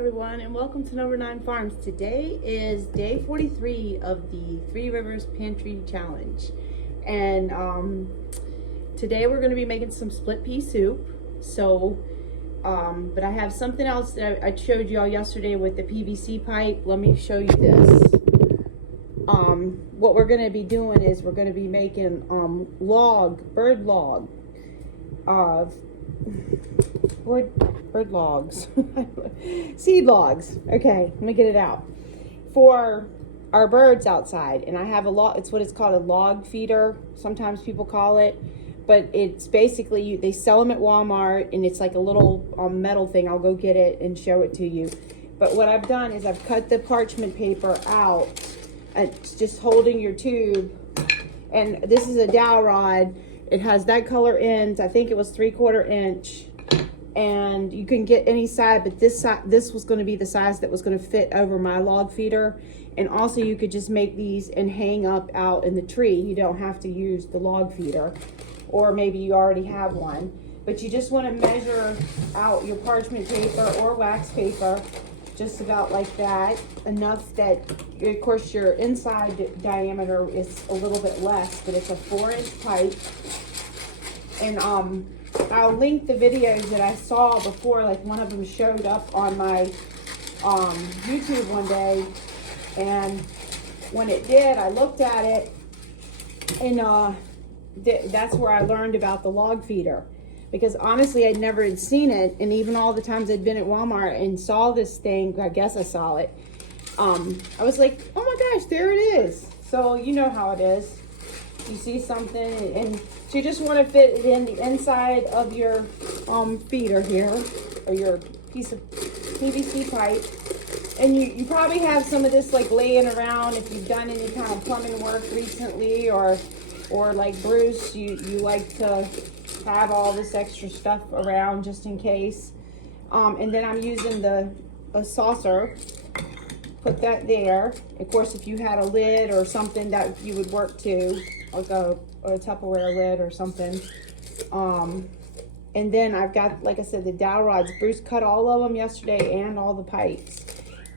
everyone, and welcome to Number 9 Farms. Today is day 43 of the Three Rivers Pantry Challenge, and today we're going to be making some split pea soup. But I have something else that I showed you all yesterday with the PVC pipe. Let me show you this. What we're going to be doing is we're going to be making bird logs, seed logs. Okay, let me get it out for our birds outside. And I have a log. It's what it's called, a log feeder. Sometimes people call it, but it's basically they sell them at Walmart, and it's like a little metal thing. I'll go get it and show it to you. But what I've done is I've cut the parchment paper out. It's just holding your tube, and this is a dowel rod. It has that color ends. I think it was 3/4 inch. And you can get any size, but this was going to be the size that was going to fit over my log feeder. And also you could just make these and hang up out in the tree. You don't have to use the log feeder, or maybe you already have one. But you just want to measure out your parchment paper or wax paper, just about like that, enough that, of course, your inside diameter is a little bit less, but it's a 4-inch pipe. And I'll link the videos that I saw before. Like one of them showed up on my YouTube one day, and when it did, I looked at it, and that's where I learned about the log feeder, because honestly I'd never had seen it. And even all the times I'd been at Walmart and saw this thing, I guess I saw it, I was like, oh my gosh, there it is. So you know how it is. You see something, and so you just want to fit it in the inside of your feeder here, or your piece of PVC pipe. And you probably have some of this like laying around if you've done any kind of plumbing work recently, or like Bruce, you like to have all this extra stuff around just in case. And then I'm using a saucer. Put that there. Of course, if you had a lid or something that you would work to, like a Tupperware lid or something. And then I've got, like I said, the dowel rods. Bruce cut all of them yesterday, and all the pipes.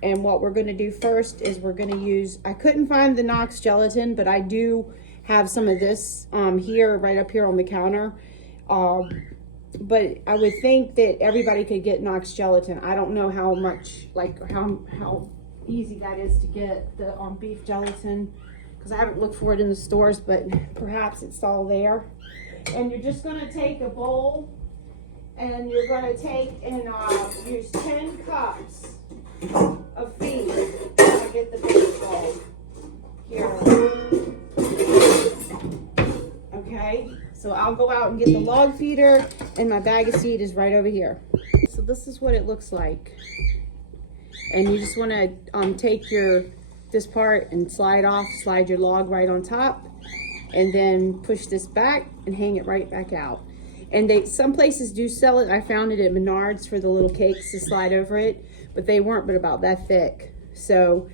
And what we're going to do first is we're going to use, I couldn't find the Knox gelatin, but I do have some of this here, right up here on the counter. But I would think that everybody could get Knox gelatin. I don't know how much, like how easy that is to get the beef gelatin, because I haven't looked for it in the stores, but perhaps it's all there. And you're just going to take a bowl, and you're going to take and use 10 cups of feed. I'm going to get the big bowl here. Okay, so I'll go out and get the log feeder, and my bag of seed is right over here. So this is what it looks like. And you just want to take this part and slide your log right on top, and then push this back and hang it right back out. And some places do sell it. I found it at Menards for the little cakes to slide over it, but they weren't but about that thick. So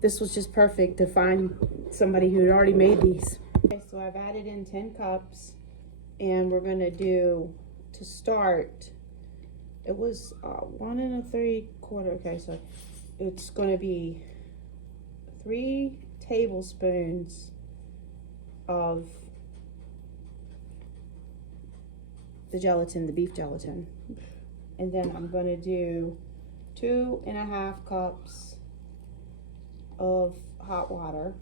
this was just perfect to find somebody who had already made these. Okay, so I've added in 10 cups, and we're going to do, to start, it was 1 3/4. Okay, so it's going to be 3 tablespoons of the gelatin, the beef gelatin. And then I'm going to do 2.5 cups of hot water.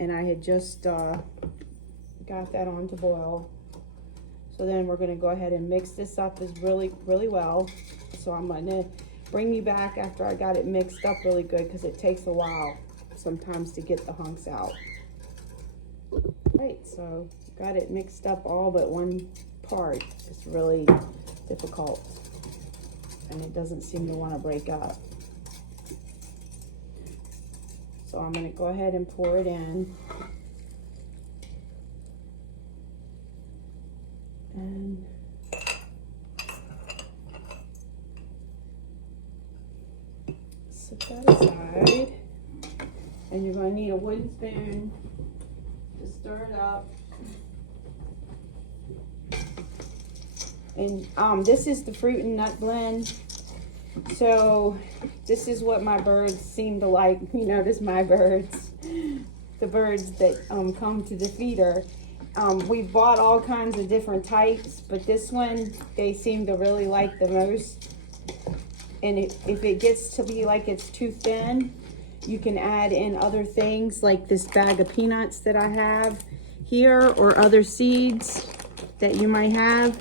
And I had just got that on to boil. So then we're going to go ahead and mix this up really well. So I'm going to bring you back after I got it mixed up really good, because it takes a while sometimes to get the hunks out. Right, so got it mixed up all but one part. It's really difficult, and it doesn't seem to want to break up. So I'm going to go ahead and pour it in. And set that aside. And you're going to need a wooden spoon to stir it up. And this is the fruit and nut blend. So this is what my birds seem to like. You notice my birds, the birds that come to the feeder. We bought all kinds of different types, but this one they seem to really like the most. And if it gets to be like it's too thin, you can add in other things like this bag of peanuts that I have here, or other seeds that you might have,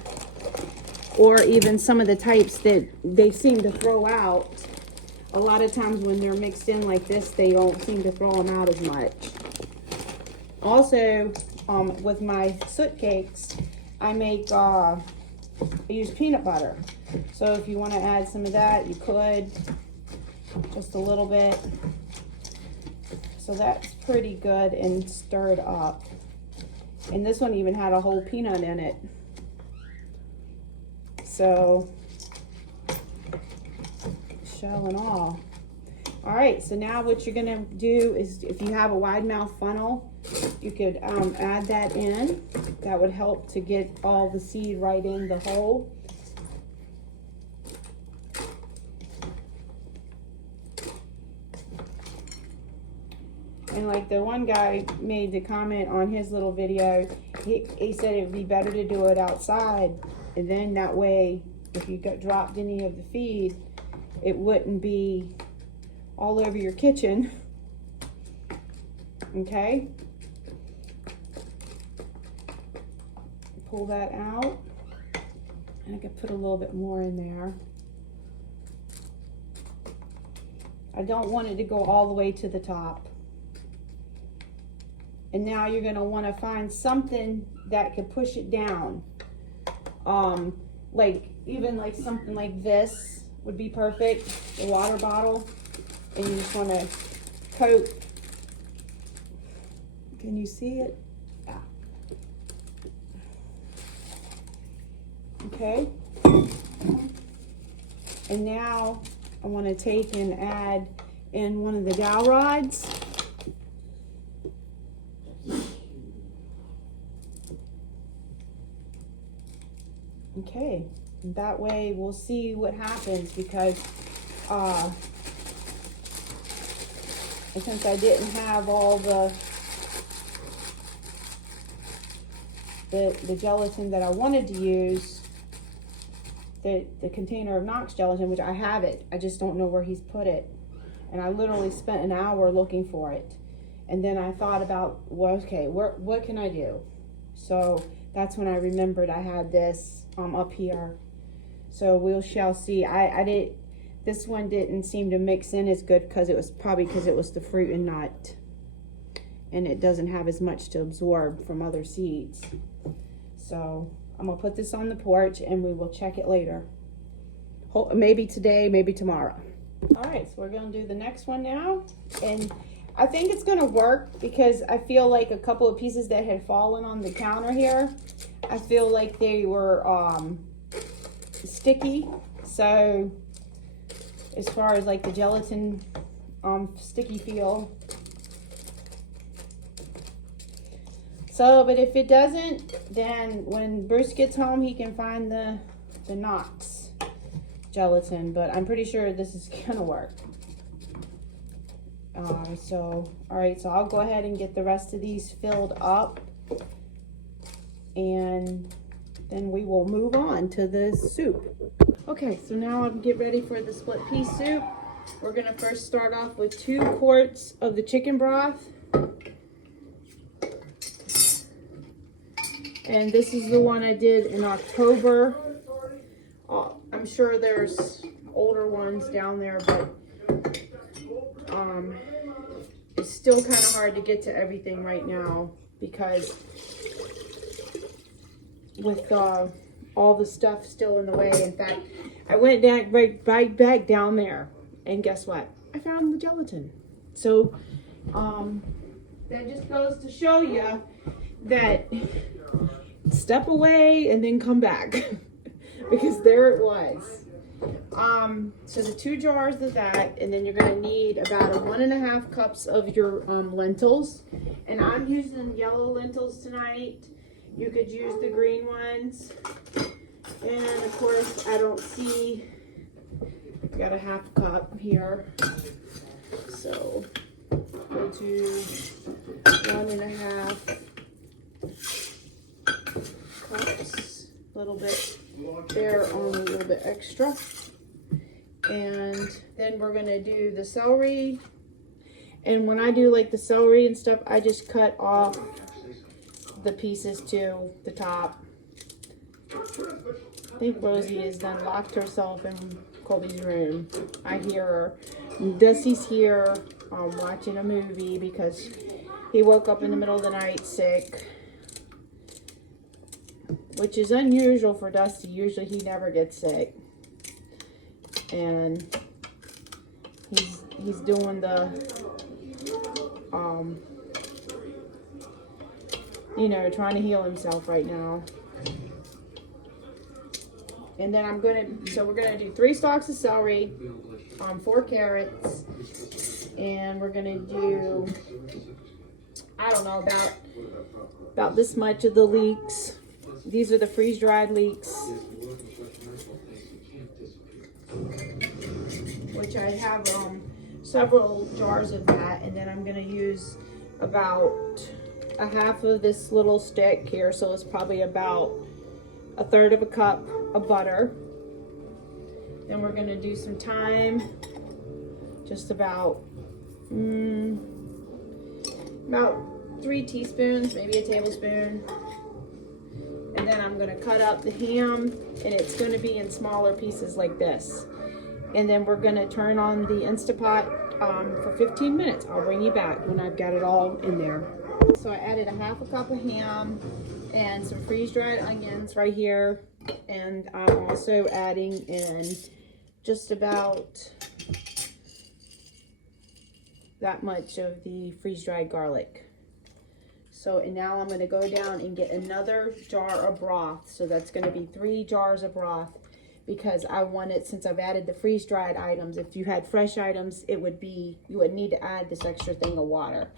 or even some of the types that they seem to throw out. A lot of times when they're mixed in like this, they don't seem to throw them out as much. Also, with my soot cakes, I use peanut butter. So if you want to add some of that, you could, just a little bit. So that's pretty good and stirred up. And this one even had a whole peanut in it. So, shell and all. All right, so now what you're gonna do is, if you have a wide mouth funnel, you could add that in. That would help to get all the seed right in the hole. And like the one guy made the comment on his little video, he said it would be better to do it outside, and then that way if you dropped any of the feed, it wouldn't be all over your kitchen. Okay, pull that out, and I could put a little bit more in there. I don't want it to go all the way to the top. And now you're gonna wanna find something that could push it down. Like even like something like this would be perfect, a water bottle. And you just wanna coat. Can you see it? Yeah. Okay. And now I wanna take and add in one of the dowel rods. Okay, that way we'll see what happens, because since I didn't have all the gelatin that I wanted to use, the container of Knox gelatin, which I have it, I just don't know where he's put it. And I literally spent an hour looking for it. And then I thought about, well, okay, what can I do? So that's when I remembered I had this up here. So we shall see. This one didn't seem to mix in as good because it was probably because it was the fruit and nut, and it doesn't have as much to absorb from other seeds. So I'm gonna put this on the porch and we will check it later. Maybe today, maybe tomorrow. All right, so we're gonna do the next one now, and I think it's gonna work because I feel like a couple of pieces that had fallen on the counter here, I feel like they were sticky. So as far as like the gelatin sticky feel. So, but if it doesn't, then when Bruce gets home, he can find the Knox gelatin, but I'm pretty sure this is gonna work. All right, so I'll go ahead and get the rest of these filled up, and then we will move on to the soup. Okay, so now I'll get ready for the split pea soup. We're gonna first start off with 2 quarts of the chicken broth. And this is the one I did in October. I'm sure there's older ones down there, but it's still kind of hard to get to everything right now because with all the stuff still in the way. In fact, I went right back down there, and guess what? I found the gelatin. So that just goes to show you that step away and then come back because there it was. So the 2 jars of that, and then you're going to need about 1.5 cups of your lentils, and I'm using yellow lentils tonight. You could use the green ones, And of course, I don't see, got a half cup here. So we'll do 1.5 cups, a little bit there on a little bit extra. And then we're gonna do the celery. And when I do like the celery and stuff, I just cut off the pieces to the top. I think Rosie has done locked herself in Colby's room. I hear her. Dusty's here watching a movie because he woke up in the middle of the night sick, which is unusual for Dusty. Usually he never gets sick. And he's doing the you know, trying to heal himself right now. And then we're gonna do 3 stalks of celery, 4 carrots, and we're gonna do, I don't know, about this much of the leeks. These are the freeze-dried leeks, which I have several jars of that. And then I'm gonna use about a half of this little stick here, so it's probably about 1/3 of a cup of butter. Then we're gonna do some thyme, just about 3 teaspoons, maybe a tablespoon. And then I'm gonna cut up the ham, and it's gonna be in smaller pieces like this. And then we're gonna turn on the Instapot for 15 minutes. I'll bring you back when I've got it all in there. So I added a half a cup of ham and some freeze-dried onions right here. And I'm also adding in just about that much of the freeze-dried garlic. So, and now I'm gonna go down and get another jar of broth. So that's gonna be 3 jars of broth, because I want it, since I've added the freeze-dried items. If you had fresh items, you would need to add this extra thing of water.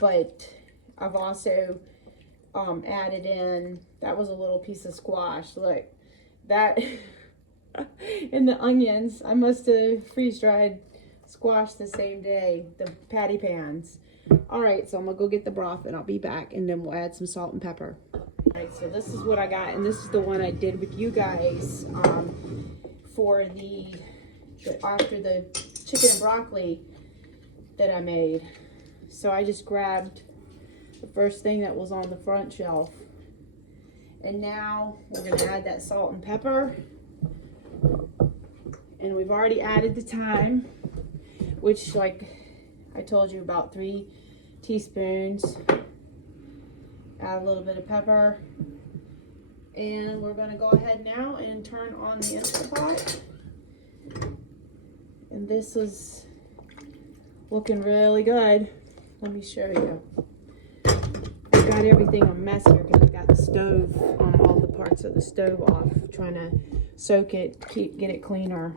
But I've also added in, that was a little piece of squash. Look, that, and the onions. I must have freeze-dried squash the same day, the patty pans. All right, so I'm gonna go get the broth and I'll be back, and then we'll add some salt and pepper. All right, so this is what I got, and this is the one I did with you guys for after the chicken and broccoli that I made. So I just grabbed the first thing that was on the front shelf. And now we're gonna add that salt and pepper. And we've already added the thyme, which, like I told you, about 3 teaspoons. Add a little bit of pepper. And we're gonna go ahead now and turn on the Instapot. And this is looking really good. Let me show you. I've got everything a mess here because I got the stove, all the parts of the stove off, trying to soak it, get it cleaner.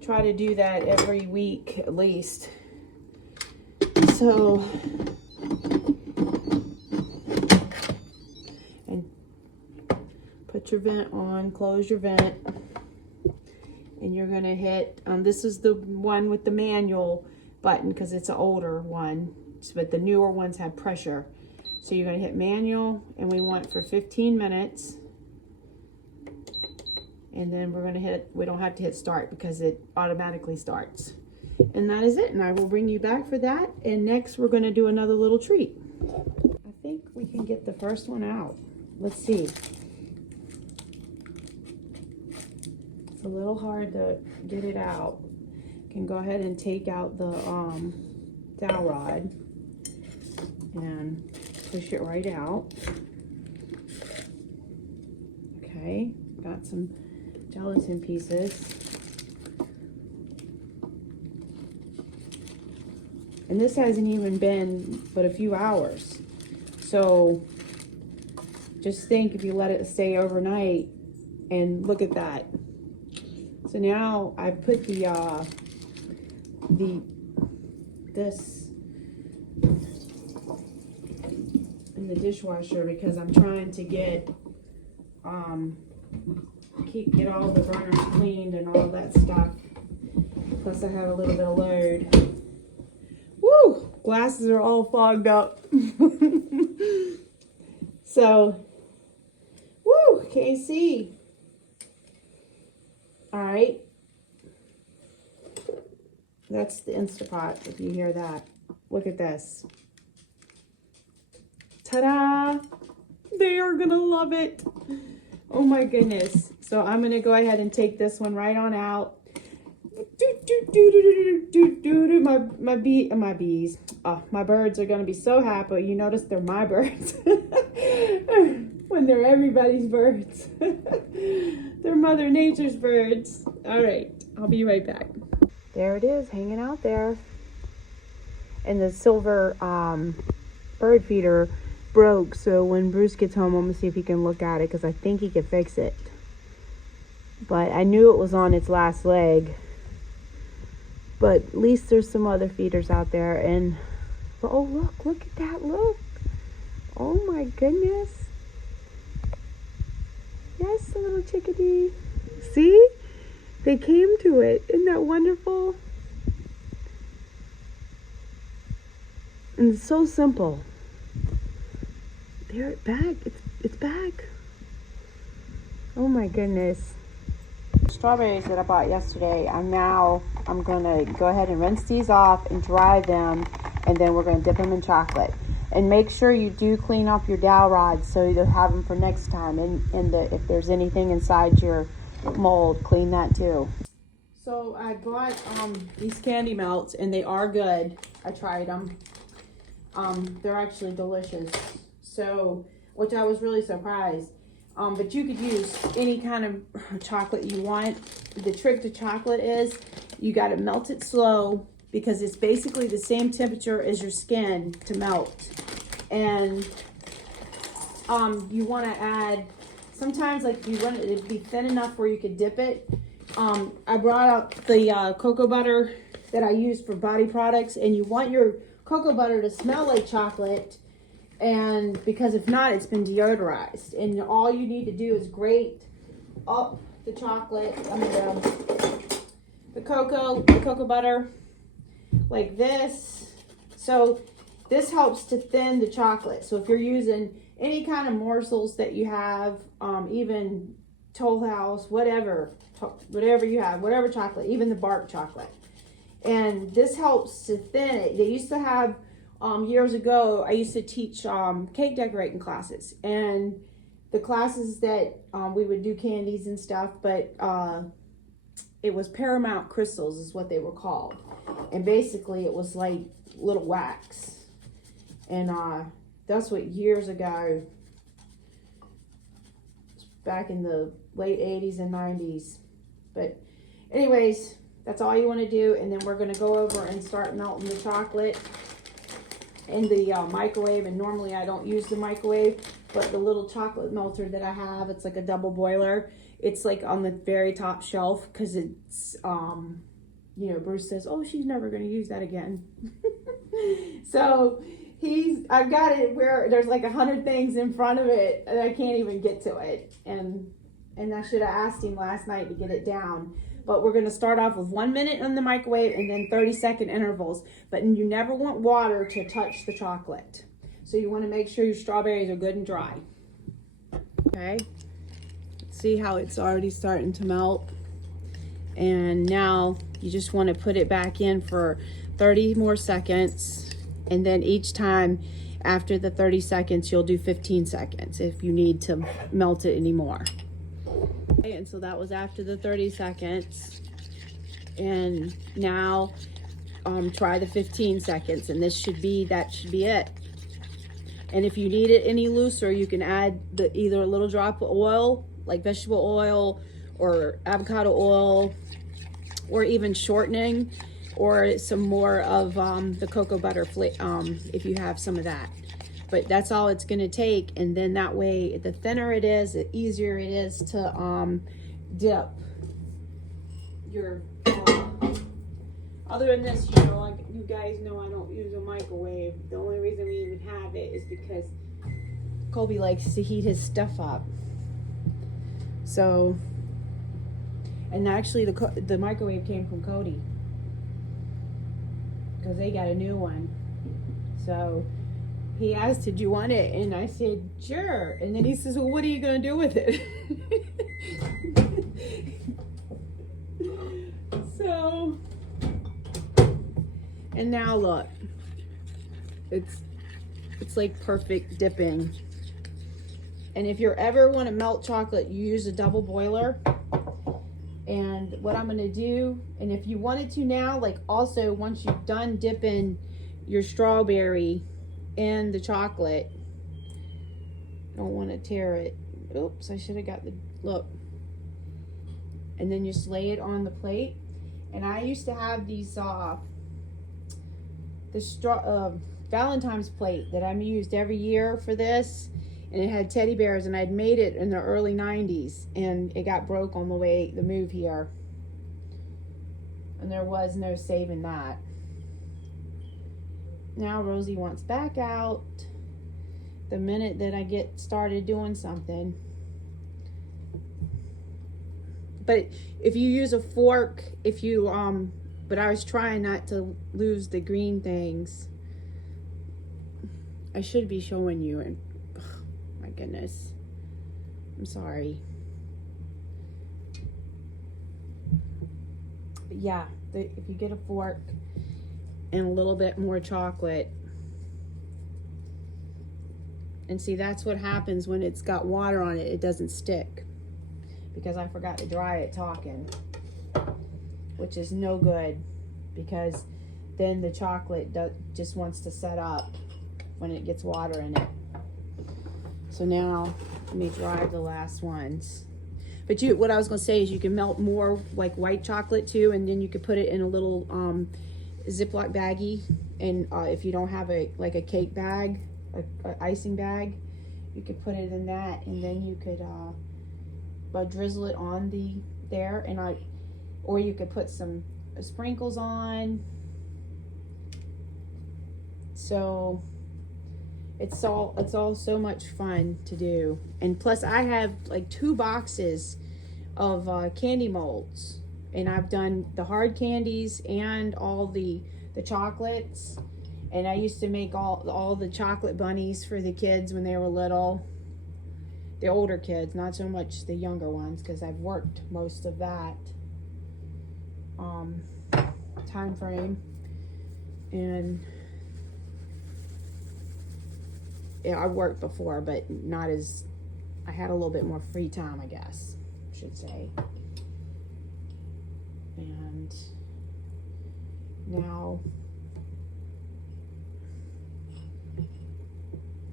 Try to do that every week at least. So, and put your vent on, close your vent, and you're gonna hit, this is the one with the manual button because it's an older one, but the newer ones have pressure. So you're gonna hit manual, and we want for 15 minutes. And then we're gonna hit, we don't have to hit start because it automatically starts. And that is it, and I will bring you back for that. And next we're gonna do another little treat. I think we can get the first one out. Let's see. It's a little hard to get it out. Can go ahead and take out the dowel rod and push it right out. Okay, got some gelatin pieces. And this hasn't even been but a few hours. So just think if you let it stay overnight, and look at that. So now I put this in the dishwasher because I'm trying to get get all the burners cleaned and all that stuff. Plus I have a little bit of load. Woo! Glasses are all fogged up. So, woo! Can't see. Alright. That's the Instapot, if you hear that. Look at this. Ta-da! They are gonna love it. Oh my goodness. So I'm gonna go ahead and take this one right on out. My bees. Oh, my birds are gonna be so happy. You notice they're my birds. When they're everybody's birds. They're Mother Nature's birds. All right, I'll be right back. There it is, hanging out there. And the silver bird feeder broke, so when Bruce gets home, I'm gonna see if he can look at it, because I think he can fix it. But I knew it was on its last leg. But at least there's some other feeders out there. And oh, look at that, look. Oh my goodness. Yes, the little chickadee. See? They came to it. Isn't that wonderful? And it's so simple. There, back. It's back. Oh my goodness. Strawberries that I bought yesterday, I'm gonna go ahead and rinse these off and dry them, and then we're gonna dip them in chocolate. And make sure you do clean off your dowel rods so you'll have them for next time. And if there's anything inside your mold, clean that too. So I bought these candy melts, and they are good. I tried them. They're actually delicious. So, which I was really surprised. But you could use any kind of chocolate you want. The trick to chocolate is you got to melt it slow, because it's basically the same temperature as your skin to melt. And you want to add, sometimes like you want it to be thin enough where you could dip it. I brought out the cocoa butter that I use for body products, and you want your cocoa butter to smell like chocolate. And because if not, it's been deodorized. And all you need to do is grate up the chocolate, the cocoa butter, like this. So this helps to thin the chocolate. So if you're using any kind of morsels that you have, even Toll House, whatever you have, whatever chocolate, even the bark chocolate. And this helps to thin it. They used to have, years ago, I used to teach cake decorating classes, and the classes that we would do candies and stuff, but it was Paramount crystals is what they were called. And basically it was like little wax. And that's what years ago, back in the late 80s and 90s. But anyways, that's all you want to do. And then we're going to go over and start melting the chocolate in the microwave. And normally I don't use the microwave, but the little chocolate melter that I have, it's like a double boiler. It's like on the very top shelf, because it's, you know, Bruce says, oh, she's never going to use that again. So I've got it where there's like 100 things in front of it, and I can't even get to it. And I should have asked him last night to get it down. But we're going to start off with 1 minute in the microwave and then 30-second intervals. But you never want water to touch the chocolate. So you want to make sure your strawberries are good and dry. Okay. See how it's already starting to melt. And now you just want to put it back in for 30 more seconds. And then each time after the 30 seconds, you'll do 15 seconds if you need to melt it anymore. Okay, and so that was after the 30 seconds. And now try the 15 seconds, and that should be it. And if you need it any looser, you can add either a little drop of oil, like vegetable oil or avocado oil, or even shortening, or some more of the cocoa butter if you have some of that. But that's all it's going to take. And then that way, the thinner it is, the easier it is to dip your other than this, you know, like you guys know, I don't use a microwave. The only reason we even have it is because Colby likes to heat his stuff up. So, and actually the microwave came from Cody, because they got a new one. So he asked, did you want it? And I said, sure. And then he says, well, what are you going to do with it? So, and now look, it's like perfect dipping. And if you ever want to melt chocolate, you use a double boiler. And what I'm going to do, and if you wanted to now, like also once you've done dipping your strawberry in the chocolate, don't want to tear it. Oops, I should have got the, look. And then you just lay it on the plate. And I used to have these, Valentine's plate that I'm used every year for this. And it had teddy bears, and I'd made it in the early 90s, and it got broke on the move here. And there was no saving that. Now Rosie wants back out the minute that I get started doing something. But if you use a fork, but I was trying not to lose the green things. I should be showing you, and my goodness, I'm sorry. But yeah, if you get a fork and a little bit more chocolate, and see, that's what happens when it's got water on it. It doesn't stick, because I forgot to dry it talking, which is no good, because then the chocolate just wants to set up when it gets water in it. So now let me dry the last ones. But what I was going to say is you can melt more like white chocolate too, and then you could put it in a little Ziploc baggie. And if you don't have a cake bag, a icing bag, you could put it in that, and then you could drizzle it on there, or you could put some sprinkles on. So it's all so much fun to do. And plus I have like 2 boxes of candy molds, and I've done the hard candies and all the chocolates. And I used to make all the chocolate bunnies for the kids when they were little, the older kids, not so much the younger ones, because I've worked most of that time frame. And yeah, I worked before, but not as, I had a little bit more free time, I guess, I should say. And now,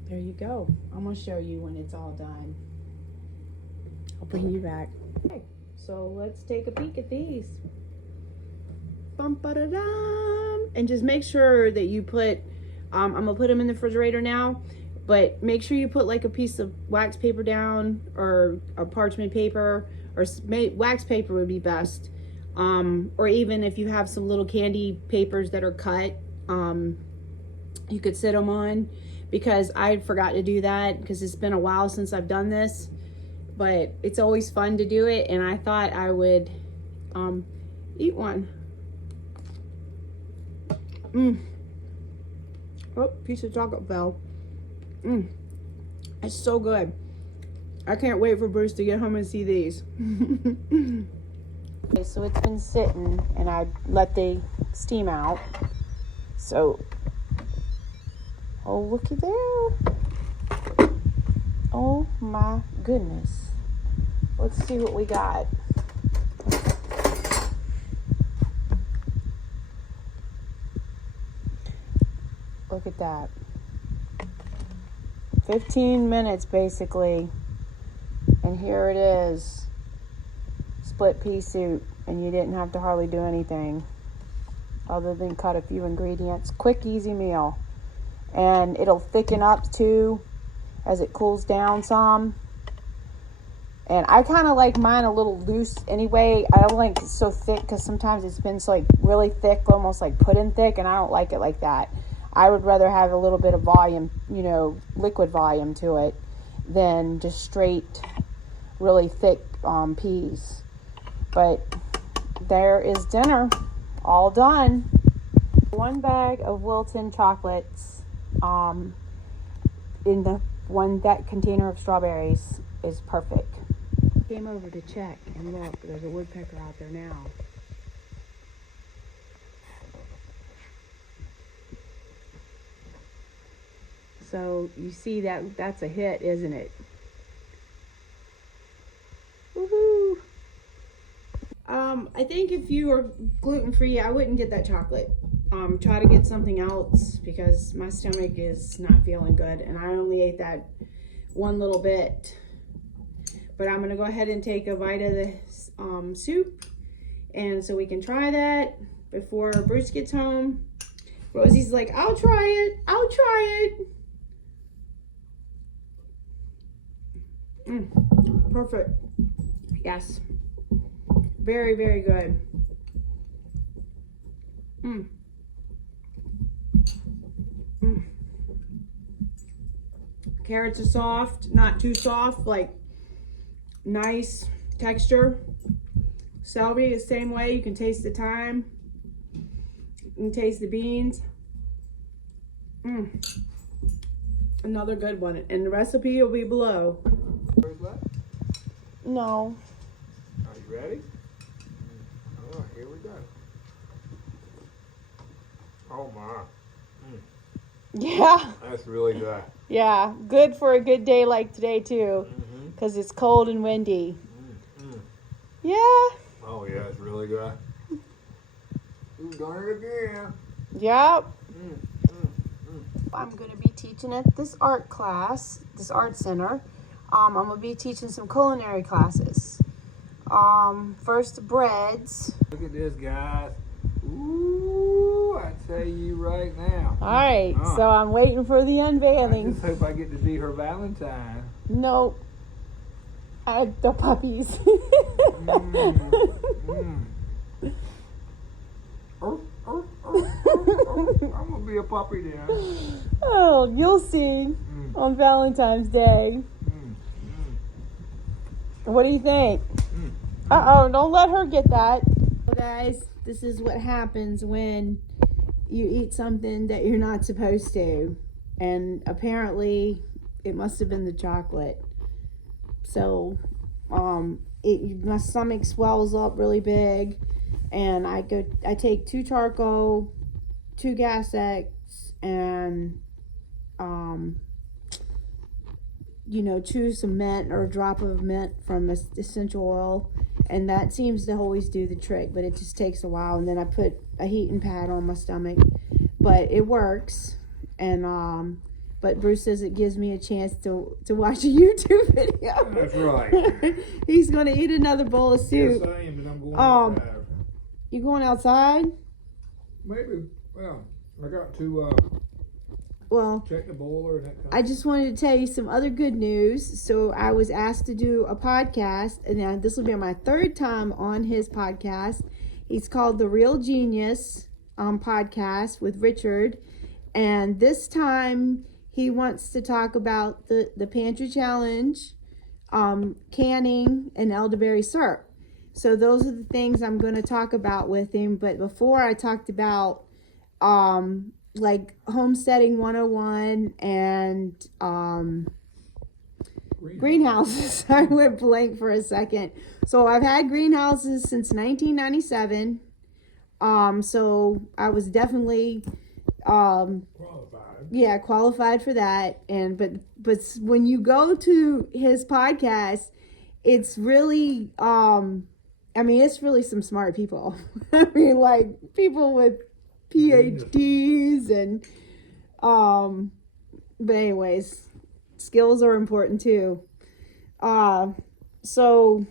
there you go. I'm going to show you when it's all done. I'll bring you back. Okay, so let's take a peek at these. Bum-ba-da-dum. And just make sure that you put, I'm going to put them in the refrigerator now, but make sure you put like a piece of wax paper down, or a parchment paper, or wax paper would be best. Or even if you have some little candy papers that are cut, you could sit them on, because I forgot to do that, because it's been a while since I've done this, but it's always fun to do it. And I thought I would eat one. Oh, piece of chocolate fell. It's so good. I can't wait for Bruce to get home and see these. Okay, so it's been sitting, and I let the steam out. So, oh, looky there. Oh my goodness. Let's see what we got. Look at that. 15 minutes basically, and here it is, split pea soup, and you didn't have to hardly do anything other than cut a few ingredients. Quick, easy meal, and it'll thicken up too as it cools down some. And I kind of like mine a little loose anyway. I don't like it so thick, because sometimes it's been so like really thick, almost like pudding thick, and I don't like it like that. I would rather have a little bit of volume, you know, liquid volume to it, than just straight, really thick peas. But there is dinner all done. 1 bag of Wilton chocolates in the that container of strawberries is perfect. Came over to check, and look, there's a woodpecker out there now. So you see that's a hit, isn't it? Woohoo! I think if you are gluten-free, I wouldn't get that chocolate. Try to get something else because my stomach is not feeling good, and I only ate that one little bit. But I'm gonna go ahead and take a bite of the soup, and so we can try that before Bruce gets home. Rosie's like, I'll try it. I'll try it. Perfect. Yes. Very, very good. Carrots are soft, not too soft, like nice texture. Celery is the same way. You can taste the thyme. You can taste the beans. Another good one. And the recipe will be below. Where's that? No. Are you ready? Oh, here we go. Oh my. Yeah. That's really good. Yeah. Good for a good day like today too. Because it's cold and windy. Yeah. Oh yeah, it's really good. You've done it again. Yep. I'm going to be teaching at this art class, this art center. I'm going to be teaching some culinary classes. First, breads. Look at this, guys. Ooh, I tell you right now. All right, so I'm waiting for the I unveiling. just hope I get to be her Valentine. Nope. The puppies. I'm gonna be a puppy then. Oh, you'll see on Valentine's Day. What do you think? Uh-oh, don't let her get that. Well, guys, this is what happens when you eat something that you're not supposed to. And apparently, it must have been the chocolate. So, my stomach swells up really big. And I take 2 charcoal, 2 gas X, and choose some mint or a drop of mint from essential oil, and that seems to always do the trick, but it just takes a while. And then I put a heating pad on my stomach, but it works. And but Bruce says it gives me a chance to watch a YouTube video. That's right. He's gonna eat another bowl of soup. Yes, I am, but I'm going outside. You going outside? Maybe. Well, I got to check the boiler and that kind of I just wanted to tell you some other good news. So I was asked to do a podcast, and this will be my 3rd time on his podcast. He's called The Real Genius Podcast with Richard. And this time he wants to talk about the Pantry Challenge, canning, and elderberry syrup. So those are the things I'm going to talk about with him. But before, I talked about like homesteading 101 and greenhouses. I went blank for a second. So I've had greenhouses since 1997. So I was definitely qualified for that. And but when you go to his podcast, it's really it's really some smart people. I mean, like people with PhDs and but anyways, skills are important too. So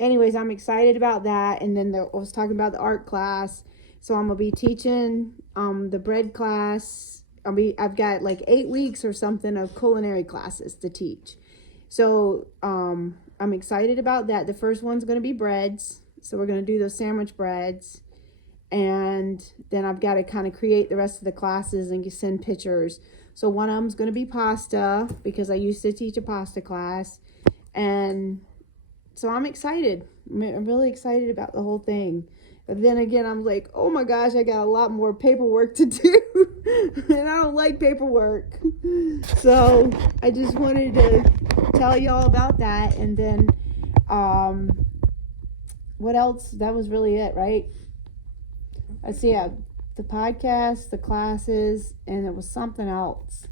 anyways, I'm excited about that. And then I was talking about the art class. So I'm gonna be teaching the bread class. I've got like 8 weeks or something of culinary classes to teach. So I'm excited about that. The first one's gonna be breads. So we're gonna do those sandwich breads. And then I've got to kind of create the rest of the classes and send pictures. So one of them's going to be pasta, because I used to teach a pasta class. And so I'm excited. I'm really excited about the whole thing. But then again, I'm like, oh my gosh, I got a lot more paperwork to do. And I don't like paperwork. So I just wanted to tell y'all about that. And then, what else? That was really it, right? I see the podcast, the classes, and it was something else.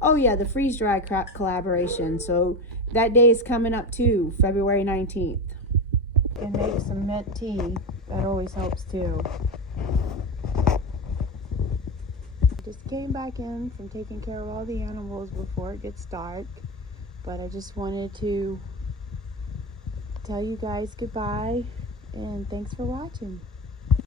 Oh yeah, the freeze dry collaboration. So that day is coming up too, February 19th. And make some mint tea. That always helps too. Just came back in from taking care of all the animals before it gets dark. But I just wanted to tell you guys goodbye and thanks for watching.